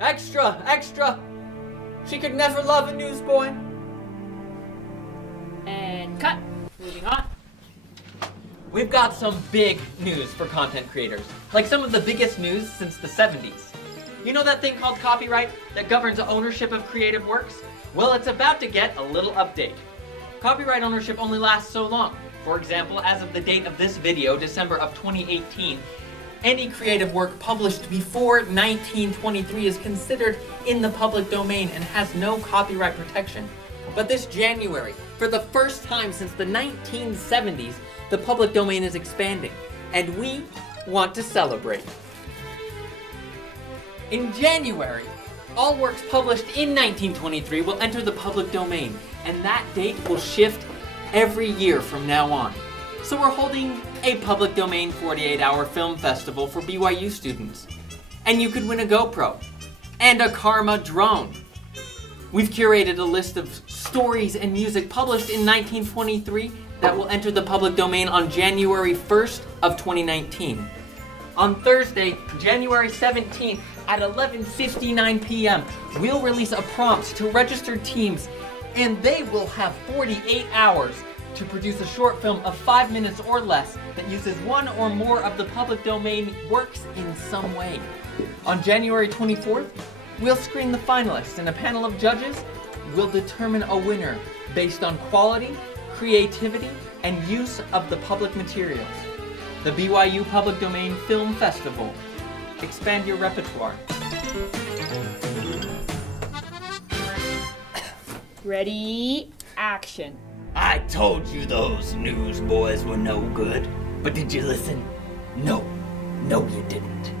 Extra, extra! She could never love a newsboy. And cut. Moving on. We've got some big news for content creators, like some of the biggest news since the 70s. You know that thing called copyright that governs ownership of creative works? Well, it's about to get a little update. Copyright ownership only lasts so long. For example, as of the date of this video, December of 2018, any creative work published before 1923 is considered in the public domain and has no copyright protection. But this January, for the first time since the 1970s, the public domain is expanding, and we want to celebrate. In January, all works published in 1923 will enter the public domain, and that date will shift every year from now on. So we're holding a public domain 48-hour film festival for BYU students. And you could win a GoPro and a Karma drone. We've curated a list of stories and music published in 1923 that will enter the public domain on January 1st of 2019. On Thursday, January 17th at 11:59 p.m., we'll release a prompt to registered teams, and they will have 48 hours to produce a short film of 5 minutes or less that uses one or more of the public domain works in some way. On January 24th, we'll screen the finalists, and a panel of judges will determine a winner based on quality, creativity, and use of the public materials. The BYU Public Domain Film Festival. Expand your repertoire. Ready, action. I told you those newsboys were no good, but did you listen? No, you didn't.